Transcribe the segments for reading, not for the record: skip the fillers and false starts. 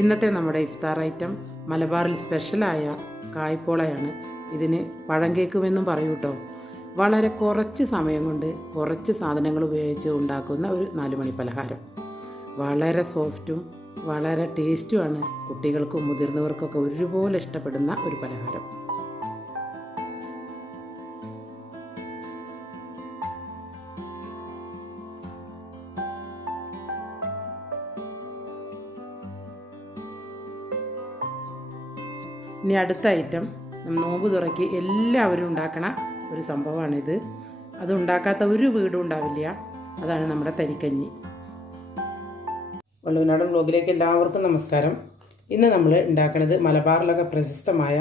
ഇന്നത്തെ നമ്മുടെ ഇഫ്താർ ഐറ്റം മലബാറിൽ സ്പെഷ്യലായ കായ്പോളയാണ്. ഇതിന് പഴം കേക്കുമെന്നും പറയൂ കേട്ടോ. വളരെ കുറച്ച് സമയം കൊണ്ട് കുറച്ച് സാധനങ്ങൾ ഉപയോഗിച്ച് ഉണ്ടാക്കുന്ന ഒരു 4 മണി പലഹാരം. വളരെ സോഫ്റ്റും വളരെ ടേസ്റ്റുമാണ്. കുട്ടികൾക്കും മുതിർന്നവർക്കൊക്കെ ഒരുപോലെ ഇഷ്ടപ്പെടുന്ന ഒരു പലഹാരം. ഇനി അടുത്ത ഐറ്റം നോമ്പ് തുറക്കി എല്ലാവരും ഉണ്ടാക്കണ ഒരു സംഭവമാണിത്. അത് ഉണ്ടാക്കാത്ത ഒരു വീടും ഉണ്ടാവില്ല. അതാണ് നമ്മുടെ തരിക്കഞ്ഞി. വള്ളുവനാടൻ വ്ലോഗിലേക്ക് എല്ലാവർക്കും നമസ്കാരം. ഇന്ന് നമ്മൾ ഉണ്ടാക്കുന്നത് മലബാറിലൊക്കെ പ്രശസ്തമായ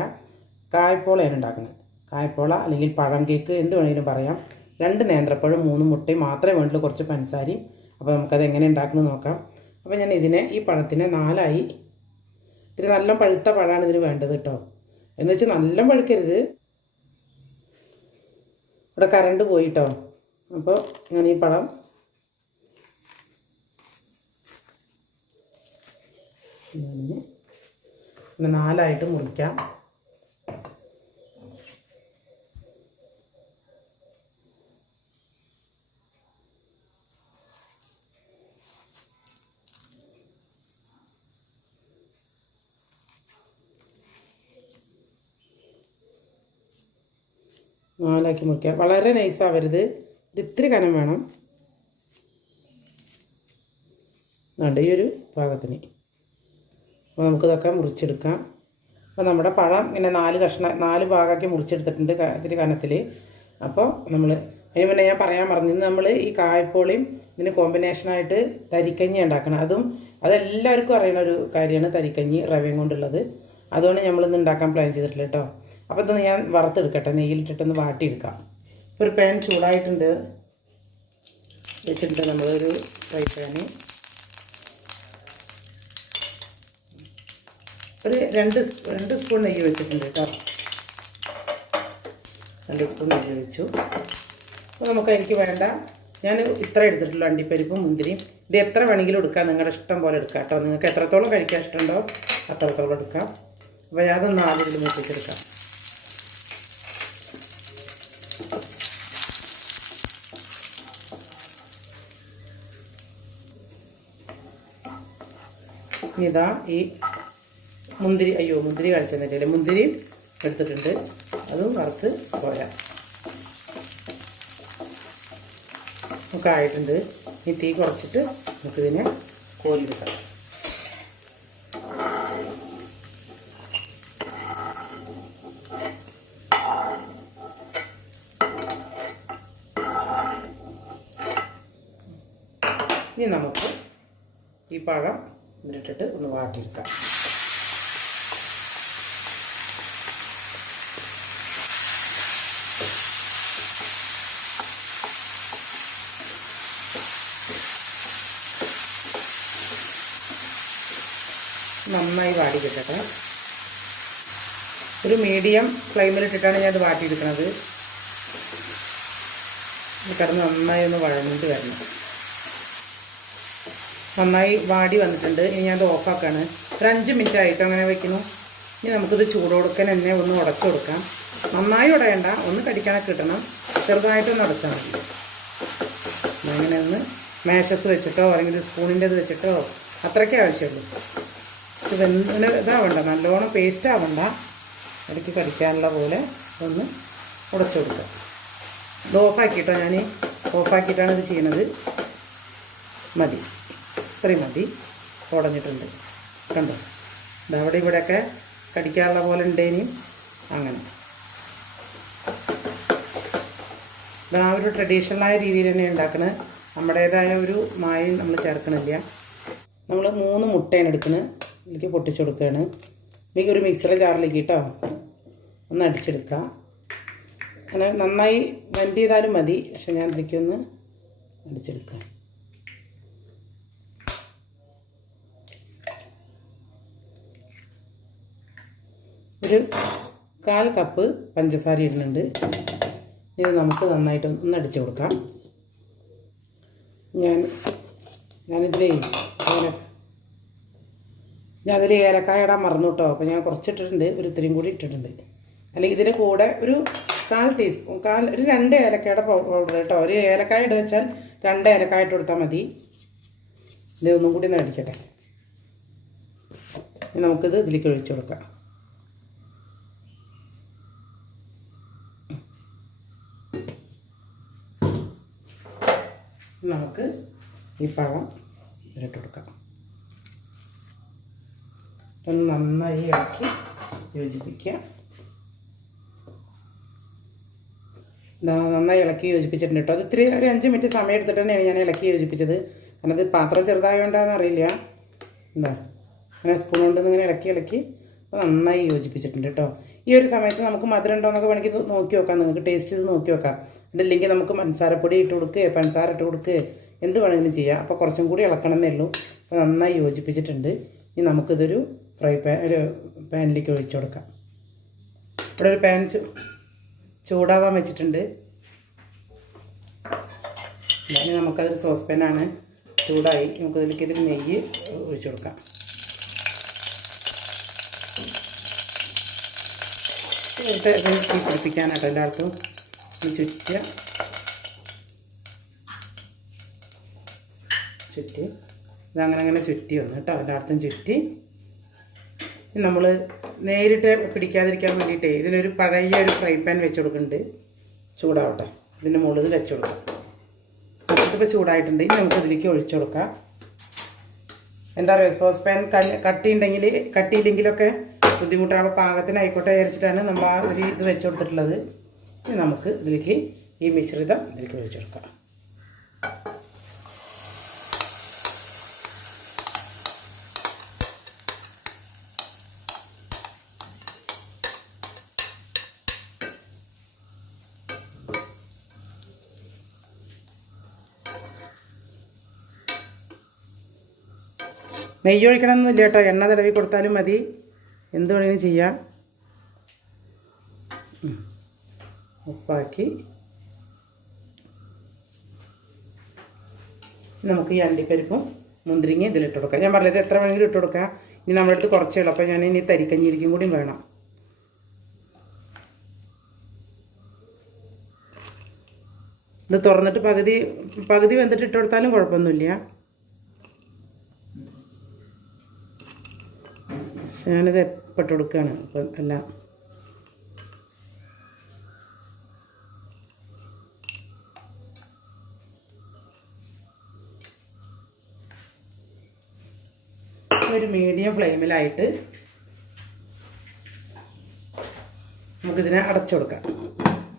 കായ്പോളയാണ് ഉണ്ടാക്കുന്നത്. കായ്പോള അല്ലെങ്കിൽ പഴം കേക്ക് എന്ത് വേണമെങ്കിലും പറയാം. 2 നേന്ത്രപ്പഴം 3 മുട്ടയും മാത്രമേ വേണ്ടുള്ളൂ, കുറച്ച് പഞ്ചസാരയും. അപ്പോൾ നമുക്കത് എങ്ങനെ ഉണ്ടാക്കുന്നത് നോക്കാം. അപ്പോൾ ഞാൻ ഈ പഴത്തിനെ 4ആയി. ഇത്തിരി നല്ല പഴുത്ത പഴമാണ് ഇതിന് വേണ്ടത് കേട്ടോ. എന്ന് വെച്ചാൽ നല്ല പഴുക്കരുത്. ഇവിടെ കറണ്ട് പോയിട്ടോ. അപ്പോൾ ഞാൻ ഈ പഴം ഒന്ന് 4ആയിട്ട് മുറിക്കാം. നാലാക്കി മുറിക്കുക. വളരെ നൈസാവരുത്, ഇത്തിരി കനം വേണം. അതുകൊണ്ട് ഈ ഒരു പാകത്തിന്. അപ്പോൾ നമുക്കിതൊക്കെ മുറിച്ചെടുക്കാം. അപ്പോൾ നമ്മുടെ പഴം ഇങ്ങനെ 4 ഭാഗമാക്കി മുറിച്ചെടുത്തിട്ടുണ്ട് ഇത്തിരി കനത്തിൽ. അപ്പോൾ നമ്മൾ അതിന് മുന്നേ ഞാൻ പറയാൻ പറഞ്ഞു, നമ്മൾ ഈ കായ്പോളയും ഇതിന് കോമ്പിനേഷനായിട്ട് തരിക്കഞ്ഞി ഉണ്ടാക്കണം. അതെല്ലാവർക്കും അറിയുന്ന ഒരു കാര്യമാണ് തരിക്കഞ്ഞി, റവയും കൊണ്ടുള്ളത്. അതുകൊണ്ട് നമ്മളിന്ന് ഉണ്ടാക്കാൻ പ്ലാൻ ചെയ്തിട്ടില്ല കേട്ടോ. അപ്പോൾ ഇതൊന്ന് ഞാൻ വറുത്തെടുക്കട്ടെ, നെയ്യിലിട്ടിട്ടൊന്ന് വാട്ടിയെടുക്കാം. ഇപ്പോൾ ഒരു പാൻ ചൂടായിട്ടുണ്ട് വെച്ചിട്ടുണ്ട്. നമ്മളൊരു ഫ്രൈ പാന് ഒരു 2 സ്പൂൺ നെയ്യ് വെച്ചിട്ടുണ്ട് കേട്ടോ. 2 സ്പൂൺ നെയ്യ് ഒഴിച്ചു. അപ്പോൾ നമുക്ക് എനിക്ക് വേണ്ട, ഞാൻ ഇത്ര എടുത്തിട്ടുള്ളൂ, അണ്ടിപ്പരിപ്പും മുന്തിരിയും. ഇത് എത്ര വേണമെങ്കിലും എടുക്കാം, നിങ്ങളുടെ ഇഷ്ടം പോലെ എടുക്കാം കേട്ടോ. നിങ്ങൾക്ക് എത്രത്തോളം കഴിക്കാൻ ഇഷ്ടമുണ്ടോ അത്രത്തോളം എടുക്കാം. അപ്പോൾ അതൊന്ന് ആദ്യം മൂപ്പിച്ചെടുക്കാം. ഇതാ ഈ മുന്തിരി കഴിച്ചെന്നിട്ടില്ലേ, മുന്തിരി എടുത്തിട്ടുണ്ട്. അതും വറുത്ത് പോരാ ഒക്കെ ആയിട്ടുണ്ട്. ഈ തീ കുറച്ചിട്ട് നമുക്കിതിനെ കോരിയെടുക്കാം. ഇനി നമുക്ക് ഈ പഴം ഇതിലിട്ടിട്ട് ഒന്ന് വാട്ടിയെടുക്കാം. നന്നായി വാടി കിട്ടട്ടെ. ഒരു മീഡിയം ഫ്ലെയിമിലിട്ടിട്ടാണ് ഞാനത് വാട്ടിയെടുക്കുന്നത്. കിടന്ന് നന്നായി ഒന്ന് വഴഞ്ഞിട്ട് വരണം. നന്നായി വാടി വന്നിട്ടുണ്ട്. ഇനി ഞാനത് ഓഫാക്കാണ്. ഒരു 5 മിനിറ്റ് ആയിട്ട് അങ്ങനെ വയ്ക്കുന്നു. ഇനി നമുക്കിത് ചൂടോടുക്കാൻ എന്നെ ഒന്ന് ഉടച്ചു കൊടുക്കാം. നന്നായി ഉടയണ്ട, ഒന്ന് കടിക്കാനൊക്കെ കിട്ടണം. ചെറുതായിട്ടൊന്ന് ഉടച്ചാൽ മതി. അങ്ങനെ ഒന്ന് മാഷസ് വെച്ചിട്ടോ അല്ലെങ്കിൽ സ്പൂണിൻ്റെ ഇത് വെച്ചിട്ടോ അത്രയ്ക്കേ ആവശ്യമുള്ളൂ. ഇത് ഇതാവണ്ട, നല്ലോണം പേസ്റ്റ് ആവണ്ട. ഇടയ്ക്ക് കടിക്കാനുള്ള പോലെ ഒന്ന് ഉടച്ചു കൊടുക്കുക. ഇത് ഓഫാക്കിയിട്ടോ, ഞാൻ ഓഫാക്കിയിട്ടാണ് ഇത് ചെയ്യണത്. മതി, ഇത്രയും മതി. ഉടഞ്ഞിട്ടുണ്ട് കണ്ടോ. ഇതവിടെ ഇവിടെയൊക്കെ കടിക്കാനുള്ള പോലെ ഉണ്ടേനും അങ്ങനെ. ഇതാ ഒരു ട്രഡീഷണലായ രീതിയിൽ തന്നെ ഉണ്ടാക്കുന്നത്. നമ്മുടേതായ ഒരു മായം നമ്മൾ ചേർക്കണില്ല. നമ്മൾ 3 മുട്ടയാണ് എടുക്കുന്നത്. ഇതിലേക്ക് പൊട്ടിച്ചു കൊടുക്കുകയാണ്. ഇതിലേക്ക് ഒരു മിക്സർ ജാറിലേക്ക് കേട്ടോ ഒന്ന് അടിച്ചെടുക്കുക. അങ്ങനെ നന്നായി ബ്ലെൻഡ് ചെയ്താലും മതി. പക്ഷെ ഞാൻ ഇതിലേക്ക് ഒന്ന് അടിച്ചെടുക്കാം. ഒരു 1/4 കപ്പ് പഞ്ചസാര ഇടുന്നുണ്ട്. ഇത് നമുക്ക് നന്നായിട്ട് ഒന്ന് അടിച്ചു കൊടുക്കാം. ഞാനിതിലേ ഞാൻ അതിൽ ഏലക്കായ ഇടാൻ മറന്നു കേട്ടോ. അപ്പോൾ ഞാൻ കുറച്ചിട്ടിട്ടുണ്ട്, ഒരു ഇത്തിരിയും കൂടി ഇട്ടിട്ടുണ്ട്. അല്ലെങ്കിൽ ഇതിൻ്റെ കൂടെ ഒരു 1/4 ടീസ്പൂൺ ഒരു 2 ഏലക്കായുടെ പൗഡർ കേട്ടോ. ഒരു ഏലക്കായ ഇട്ട് വെച്ചാൽ 2 ഏലക്കായ ഇട്ട് കൊടുത്താൽ മതി. ഇതൊന്നും കൂടി ഒന്ന് അടിക്കട്ടെ. നമുക്കിത് ഇതിലേക്ക് ഒഴിച്ചു കൊടുക്കാം. നമുക്ക് ഈ പഴം ഇട്ട് കൊടുക്കാം. ഒന്ന് നന്നായി ഇളക്കി യോജിപ്പിക്കുക. നന്നായി ഇളക്കി യോജിപ്പിച്ചിട്ടുണ്ട് കേട്ടോ. അത് ഇത്തിരി ഒരു 5 മിനിറ്റ് സമയം എടുത്തിട്ട് തന്നെയാണ് ഞാൻ ഇളക്കി യോജിപ്പിച്ചത്. കാരണം അത് പാത്രം ചെറുതായോണ്ടാന്ന് അറിയില്ല. എന്താ അങ്ങനെ സ്പൂൺ കൊണ്ടൊന്ന് ഇങ്ങനെ ഇളക്കി അപ്പോൾ നന്നായി യോജിപ്പിച്ചിട്ടുണ്ട് കേട്ടോ. ഈ ഒരു സമയത്ത് നമുക്ക് മധുരം ഉണ്ടോ എന്നൊക്കെ വേണമെങ്കിൽ നോക്കി നോക്കാം. നിങ്ങൾക്ക് ടേസ്റ്റ് ചെയ്ത് നോക്കി നോക്കാം. ഇതില്ലെങ്കിൽ നമുക്ക് പഞ്ചസാരപ്പൊടി ഇട്ട് കൊടുക്കുക, പഞ്ചസാര ഇട്ട് കൊടുക്കുക, എന്ത് വേണമെങ്കിലും ചെയ്യാം. അപ്പോൾ കുറച്ചും കൂടി ഇളക്കണമെന്നേ ഉള്ളൂ. അപ്പോൾ നന്നായി യോജിപ്പിച്ചിട്ടുണ്ട്. ഇനി നമുക്കിതൊരു ഒരു പാനിലേക്ക് ഒഴിച്ചു കൊടുക്കാം. ഇവിടെ ഒരു പാൻ ചൂടാവാൻ വെച്ചിട്ടുണ്ട്. ഇനി നമുക്കതൊരു സോസ് പാനാണ്, ചൂടായി. നമുക്കതിലേക്ക് ഇതിൽ നെയ്യ് ഒഴിച്ചു കൊടുക്കാം. തീ പിടിപ്പിക്കാനാട്ടോ എല്ലായിടത്തും ചുറ്റി ഇതങ്ങനെ ചുറ്റി വന്നു കേട്ടോ. എല്ലായിടത്തും ചുറ്റി നമ്മൾ നേരിട്ട് പിടിക്കാതിരിക്കാൻ വേണ്ടിയിട്ടേ ഇതിനൊരു പഴയ ഒരു ഫ്രൈ പാൻ വെച്ച് കൊടുക്കുന്നുണ്ട്. ചൂടാവട്ടെ. ഇതിൻ്റെ മുകളിൽ വെച്ച് കൊടുക്കാം. നമുക്കിപ്പോൾ ചൂടായിട്ടുണ്ട്. ഇനി നമുക്ക് ഇതിലേക്ക് ഒഴിച്ചു കൊടുക്കാം. എന്താ പറയുക, സോസ് പാൻ കട്ടിയില്ലെങ്കിലൊക്കെ ബുദ്ധിമുട്ടാണ്. പാകത്തിനായിക്കോട്ടെ വിചാരിച്ചിട്ടാണ് നമ്മൾ ആ ഒരു ഇത് വെച്ച് കൊടുത്തിട്ടുള്ളത്. ഇനി നമുക്ക് ഇതിലേക്ക് ഈ മിശ്രിതം ഇതിലേക്ക് ഒഴിച്ചു കൊടുക്കാം. നെയ്യ് ഒഴിക്കണമെന്നില്ല കേട്ടോ. എണ്ണ തടവി കൊടുത്താലും മതി, എന്ത് വേണമെങ്കിലും ചെയ്യാം. ഉപ്പാക്കി നമുക്ക് ഈ അണ്ടിപ്പരിപ്പും മുന്തിരിങ്ങ ഇതിലിട്ട് കൊടുക്കാം. ഞാൻ പറഞ്ഞത് എത്ര വേണമെങ്കിലും ഇട്ട് കൊടുക്കാം. ഇനി നമ്മുടെ അടുത്ത് കുറച്ചേ ഉള്ളൂ. അപ്പോൾ ഞാൻ ഇനി തരിക്കഞ്ഞിരിക്കും കൂടിയും വേണം. ഇത് തുറന്നിട്ട് പകുതി വെന്തിട്ട് ഇട്ട് കൊടുത്താലും കുഴപ്പമൊന്നുമില്ല. പക്ഷെ ഞാനിത് എപ്പോൾ ഇട്ട് കൊടുക്കുകയാണ്. അപ്പം എല്ലാം ഒരു മീഡിയം ഫ്ലെയിമിലായിട്ട് നമുക്കിതിനെ അടച്ചു കൊടുക്കാം.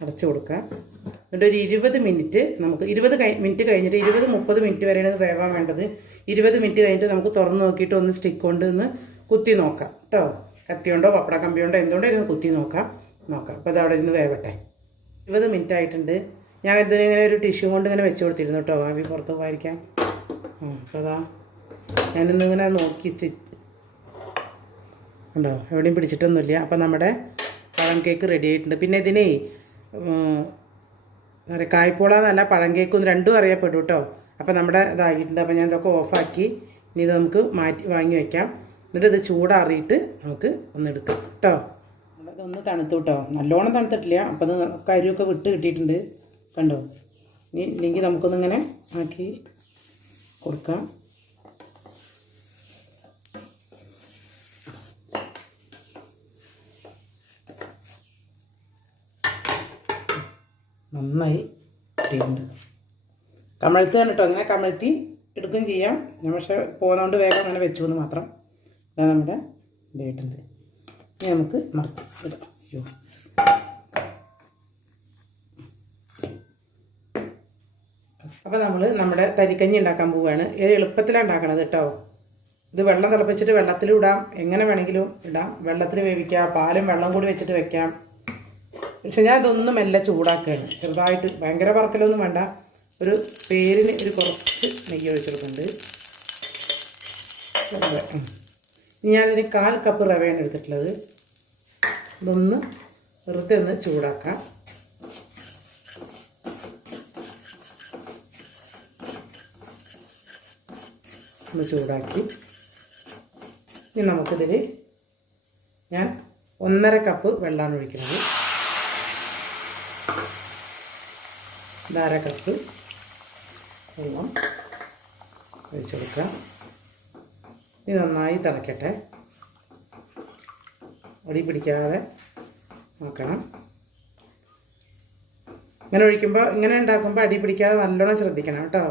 എന്നിട്ട് ഒരു 20 മിനിറ്റ് നമുക്ക് 20 മിനിറ്റ് കഴിഞ്ഞിട്ട് 20-30 മിനിറ്റ് വരെയാണ് ഇത് വേവാൻ വേണ്ടത്. 20 മിനിറ്റ് കഴിഞ്ഞിട്ട് നമുക്ക് തുറന്ന് നോക്കിയിട്ട് ഒന്ന് സ്റ്റിക്ക് കൊണ്ട് ഒന്ന് കുത്തി നോക്കാം കേട്ടോ. കത്തി കൊണ്ടോ പപ്പട കമ്പി കൊണ്ടോ എന്തുകൊണ്ടോ ഇരുന്ന് കുത്തി നോക്കാം. അപ്പോൾ ഇത് അവിടെ ഇരുന്ന് വേവട്ടെ. 20 മിനിറ്റ് ആയിട്ടുണ്ട്. ഞാൻ ഇതിനിങ്ങനെ ഒരു ടിഷ്യൂ കൊണ്ട് ഇങ്ങനെ വെച്ച് കൊടുത്തിരുന്നു കേട്ടോ, ആവി പുറത്ത് പോകാതിരിക്കാൻ. അപ്പോൾ അതാ ഞാനിന്നിങ്ങനെ നോക്കി ഉണ്ടോ, എവിടെയും പിടിച്ചിട്ടൊന്നുമില്ല. അപ്പോൾ നമ്മുടെ പഴം കേക്ക് റെഡി ആയിട്ടുണ്ട്. പിന്നെ ഇതിനെ കായ്പോള എന്നല്ല, പഴം കേക്കും രണ്ടും അറിയപ്പെടും കേട്ടോ. അപ്പോൾ നമ്മുടെ ഇതായിട്ടുണ്ട്. അപ്പോൾ ഞാൻ ഇതൊക്കെ ഓഫാക്കി ഇനി ഇത് നമുക്ക് വാങ്ങി വയ്ക്കാം. എന്നിട്ട് ഇത് ചൂടാറിയിട്ട് നമുക്ക് ഒന്ന് എടുക്കാം കേട്ടോ. ഇതൊന്ന് തണുത്തു കേട്ടോ, നല്ലോണം തണുത്തിട്ടില്ല. അപ്പോൾ അത് കരിയൊക്കെ വിട്ട് കിട്ടിയിട്ടുണ്ട് കണ്ടോ. ഇല്ലെങ്കിൽ നമുക്കൊന്നിങ്ങനെ ആക്കി കൊടുക്കാം. നന്നായി ഇട്ടിട്ടുണ്ട്. കമഴ്ത്തി കണ്ടിട്ടോ, അങ്ങനെ കമഴ്ത്തി എടുക്കുകയും ചെയ്യാം. ഞാൻ പക്ഷേ പോകുന്നതുകൊണ്ട് വേഗം അങ്ങനെ വെച്ചു എന്ന് മാത്രം. അതാണ് നമ്മുടെ ഇതായിട്ടുണ്ട്. ഇനി നമുക്ക് മറിച്ച് ഇടാം. അയ്യോ, അപ്പോൾ നമ്മൾ നമ്മുടെ തരിക്കഞ്ഞി ഉണ്ടാക്കാൻ പോവുകയാണ്. ഇത് എളുപ്പത്തിലാണ് ഉണ്ടാക്കണത് കേട്ടോ. ഇത് വെള്ളം തിളപ്പിച്ചിട്ട് വെള്ളത്തിലും ഇടാം, എങ്ങനെ വേണമെങ്കിലും ഇടാം. വെള്ളത്തിൽ വേവിക്കാം, പാലും വെള്ളം കൂടി വെച്ചിട്ട് വെക്കാം. പക്ഷെ ഞാൻ ഇതൊന്നും മെല്ലെ ചൂടാക്കുകയാണ് ചെറുതായിട്ട്. ഭയങ്കര വറുക്കലൊന്നും വേണ്ട. ഒരു പേരിന് ഒരു കുറച്ച് നെയ്യ് ഒഴിച്ചെടുക്കുന്നുണ്ട്. ഇനി ഞാനൊരു 1/4 കപ്പ് റവയാണ് എടുത്തിട്ടുള്ളത്. ഇതൊന്ന് വെറുതെ ഒന്ന് ചൂടാക്കാം. ഒന്ന് ചൂടാക്കി ഇനി നമുക്കിതിൽ ഞാൻ 1.5 കപ്പ് വെള്ളമാണ് ഒഴിക്കുന്നത്. 1/2 കപ്പ് വെള്ളം ഒഴിച്ചു കൊടുക്കുക. ഇത് നന്നായി തിളക്കട്ടെ. അടി പിടിക്കാതെ നോക്കണം. ഇങ്ങനെ ഒഴിക്കുമ്പോൾ, ഇങ്ങനെ ഉണ്ടാക്കുമ്പോൾ അടി പിടിക്കാതെ നല്ലോണം ശ്രദ്ധിക്കണം കേട്ടോ.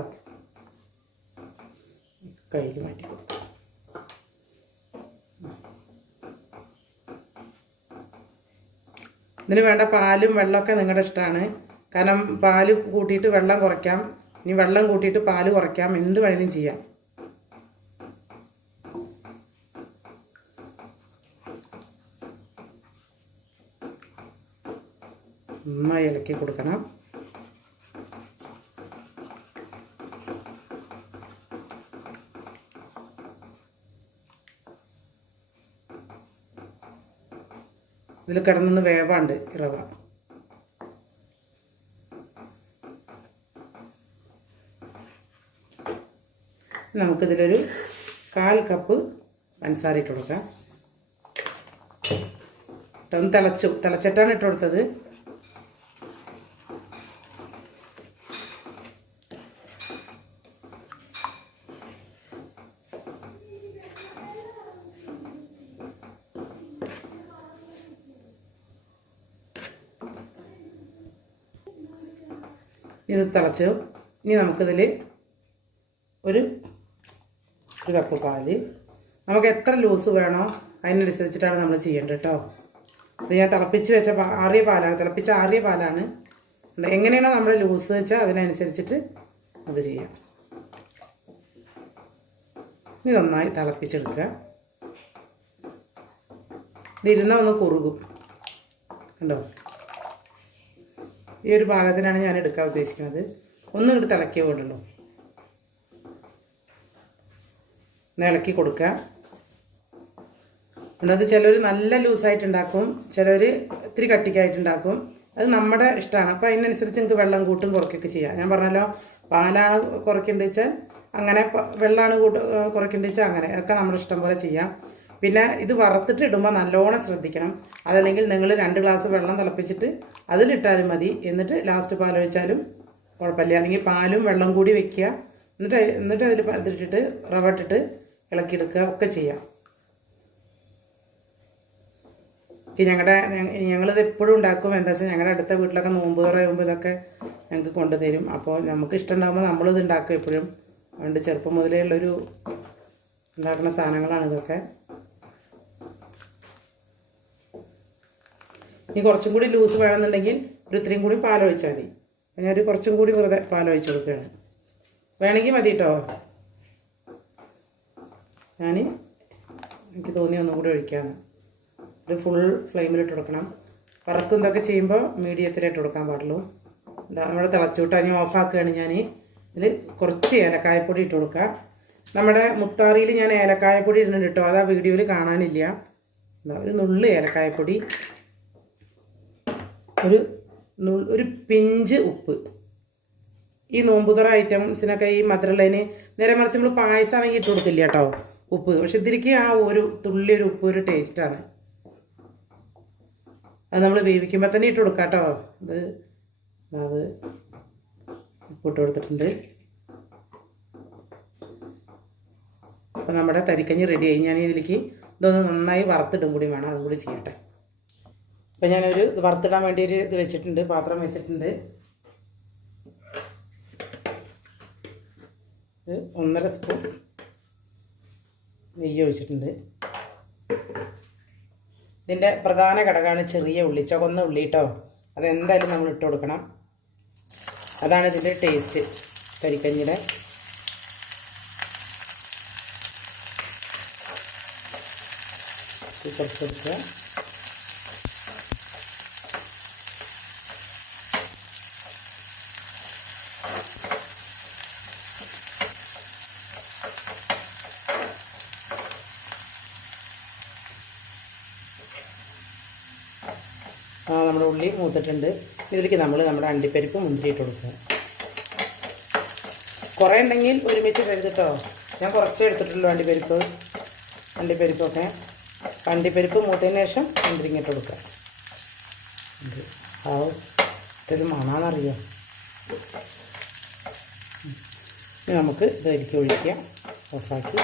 കയ്യിൽ മാറ്റി കൊടുക്കാം. ഇതിന് വേണ്ട പാലും വെള്ളമൊക്കെ നിങ്ങളുടെ ഇഷ്ടമാണ്. കാരണം പാല് കൂട്ടിയിട്ട് വെള്ളം കുറയ്ക്കാം, ഇനി വെള്ളം കൂട്ടിയിട്ട് പാല് കുറയ്ക്കാം, എന്ത് വേണമെങ്കിലും ചെയ്യാം. നന്നായി ഇളക്കി കൊടുക്കണം. ഇതിൽ കിടന്നൊന്ന് വേവാണ്ട് റവ. നമുക്കിതിലൊരു 1/4 കപ്പ് പഞ്ചസാര ഇട്ട് കൊടുക്കാം. ഒന്ന് തിളച്ചിട്ടാണ് ഇട്ട് കൊടുത്തത്. ഇത് തിളച്ചു. ഇനി നമുക്കിതിൽ ഒരു കപ്പ് പാല്, നമുക്ക് എത്ര ലൂസ് വേണോ അതിനനുസരിച്ചിട്ടാണ് നമ്മൾ ചെയ്യേണ്ടത് കേട്ടോ. ഇത് ഞാൻ തിളപ്പിച്ച് വെച്ച ആറിയ പാലാണ്. എങ്ങനെയാണോ നമ്മുടെ ലൂസ് വെച്ചാൽ അതിനനുസരിച്ചിട്ട് നമുക്ക് ചെയ്യാം. ഇത് നന്നായി തിളപ്പിച്ചെടുക്കുക. ഇതിരുന്നാൽ ഒന്ന് കുറുകും കണ്ടോ. ഈ ഒരു ഭാഗത്തിനാണ് ഞാൻ എടുക്കാൻ ഉദ്ദേശിക്കുന്നത്. ഒന്നും ഇങ്ങോട്ട് തിളക്കിയേ വേണ്ടുള്ളൂ. ഇളക്കി കൊടുക്കുക. എന്നത് ചിലർ നല്ല ലൂസായിട്ടുണ്ടാക്കും, ചിലർ ഇത്തിരി കട്ടിക്കായിട്ടുണ്ടാക്കും. അത് നമ്മുടെ ഇഷ്ടമാണ്. അപ്പോൾ അതിനനുസരിച്ച് നിങ്ങൾക്ക് വെള്ളം കൂട്ടും കുറയ്ക്കൊക്കെ ചെയ്യാം. ഞാൻ പറഞ്ഞല്ലോ, പാലാണ് കുറയ്ക്കേണ്ടത് വെച്ചാൽ അങ്ങനെ, വെള്ളമാണ് കുറയ്ക്കേണ്ടത് വെച്ചാൽ അങ്ങനെ, ഒക്കെ നമ്മുടെ ഇഷ്ടം പോലെ ചെയ്യാം. പിന്നെ ഇത് വറുത്തിട്ട് ഇടുമ്പോൾ നല്ലോണം ശ്രദ്ധിക്കണം. അതല്ലെങ്കിൽ നിങ്ങൾ 2 ഗ്ലാസ് വെള്ളം തിളപ്പിച്ചിട്ട് അതിലിട്ടാലും മതി. എന്നിട്ട് ലാസ്റ്റ് പാലൊഴിച്ചാലും കുഴപ്പമില്ല. അല്ലെങ്കിൽ പാലും വെള്ളം കൂടി വെക്കുക. എന്നിട്ട് അതിൽ ഇതിട്ടിട്ട് റവ ഇട്ടിട്ട് ഇളക്കിയെടുക്കുക ഒക്കെ ചെയ്യാം. ഞങ്ങളിത് എപ്പോഴും ഉണ്ടാക്കും. എന്താ വെച്ചാൽ ഞങ്ങളുടെ അടുത്ത വീട്ടിലൊക്കെ നോമ്പ് പറയുമ്പോൾ ഇതൊക്കെ ഞങ്ങൾക്ക് കൊണ്ടുതരും. അപ്പോൾ നമുക്ക് ഇഷ്ടമുണ്ടാകുമ്പോൾ നമ്മളിത് ഉണ്ടാക്കും എപ്പോഴും. അതുകൊണ്ട് ചെറുപ്പം മുതലേ ഉള്ളൊരു ഉണ്ടാക്കുന്ന സാധനങ്ങളാണ് ഇതൊക്കെ. ഇനി കുറച്ചും കൂടി ലൂസ് വേണമെന്നുണ്ടെങ്കിൽ ഇത്രയും കൂടി പാലൊഴിച്ചാൽ മതി. ഞാനൊരു കുറച്ചും കൂടി വെറുതെ പാലൊഴിച്ച് കൊടുക്കുകയാണ്. വേണമെങ്കിൽ മതി കേട്ടോ. എനിക്ക് തോന്നി ഒന്നും കൂടി ഒഴിക്കാമെന്ന്. ഒരു ഫുൾ ഫ്ലെയിമിലിട്ട് കൊടുക്കണം. വറക്കും ഇതൊക്കെ ചെയ്യുമ്പോൾ മീഡിയത്തിലിട്ട് കൊടുക്കാൻ പാടുള്ളൂ. നമ്മുടെ തിളച്ചുവിട്ട് അതിന് ഓഫാക്കുകയാണ് ഞാൻ. ഇതിൽ കുറച്ച് ഏലക്കായപ്പൊടി ഇട്ട് കൊടുക്കുക. നമ്മുടെ മുത്താറിയിൽ ഞാൻ ഏലക്കായപ്പൊടി ഇടുന്നുണ്ട് കേട്ടോ. അത് ആ വീഡിയോയിൽ കാണാനില്ല. ഒരു നുള്ള് ഏലക്കായപ്പൊടി, ഒരു പിഞ്ച് ഉപ്പ്. ഈ നോമ്പുതുറ ഐറ്റംസിനൊക്കെ ഈ മധുരമുള്ളതിന് നേരെ മറിച്ച് നമ്മൾ പായസമാണെങ്കിൽ ഇട്ട് കൊടുക്കില്ല കേട്ടോ ഉപ്പ്. പക്ഷെ ഇതിലേക്ക് ആ ഒരു തുള്ളി ഒരു ഉപ്പ് ഒരു ടേസ്റ്റാണ്. അത് നമ്മൾ വേവിക്കുമ്പോൾ തന്നെ ഇട്ട് കൊടുക്കാം കേട്ടോ. അത് ഉപ്പിട്ട് കൊടുത്തിട്ടുണ്ട്. അപ്പോൾ നമ്മുടെ തരിക്കഞ്ഞി റെഡിയായി. ഞാൻ ഇതിലേക്ക് ഇതൊന്ന് നന്നായി വറുത്തിട്ടും കൂടി വേണം. അതും കൂടി ചെയ്യട്ടെ. അപ്പം ഞാനൊരു വറുത്തിടാൻ വേണ്ടി ഒരു ഇത് വെച്ചിട്ടുണ്ട്, പാത്രം വെച്ചിട്ടുണ്ട്. 1.5 സ്പൂൺ നെയ്യ് ഒഴിച്ചിട്ടുണ്ട്. ഇതിൻ്റെ പ്രധാന ഘടകമാണ് ചെറിയ ഉള്ളി, ചുവന്ന ഉള്ളി കേട്ടോ. അതെന്തായാലും നമ്മൾ ഇട്ട് കൊടുക്കണം. അതാണ് ഇതിൻ്റെ ടേസ്റ്റ് തരിക്കഞ്ഞിയുടെ. കുറച്ച് കൊടുക്കുക. നമ്മുടെ ഉള്ളി മൂത്തിട്ടുണ്ട്. ഇതിലേക്ക് നമ്മുടെ അണ്ടിപ്പരിപ്പ് മുന്തിരി ഇട്ട് കൊടുക്കുക. കുറേ ഉണ്ടെങ്കിൽ ഒരുമിച്ച് ഇടരുത് കേട്ടോ. ഞാൻ കുറച്ചേ എടുത്തിട്ടുള്ളൂ അണ്ടിപ്പരിപ്പ്. അണ്ടിപ്പരിപ്പൊക്കെ. അണ്ടിപ്പരിപ്പ് മൂത്തതിന് ശേഷം മുന്തിരിങ്ങ ഇട്ട് കൊടുക്കുക. ഇത് മണാന്നറിയാം. ഇനി നമുക്ക് ഇതിലേക്ക് ഒഴിക്കാം. ഓഫാക്കി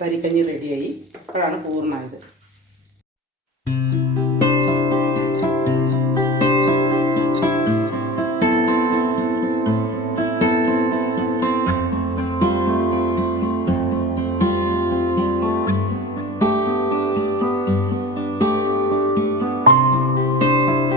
തരിക്കഞ്ഞി റെഡിയായി. ഇപ്പോഴാണ് പൂർണ്ണമായത്.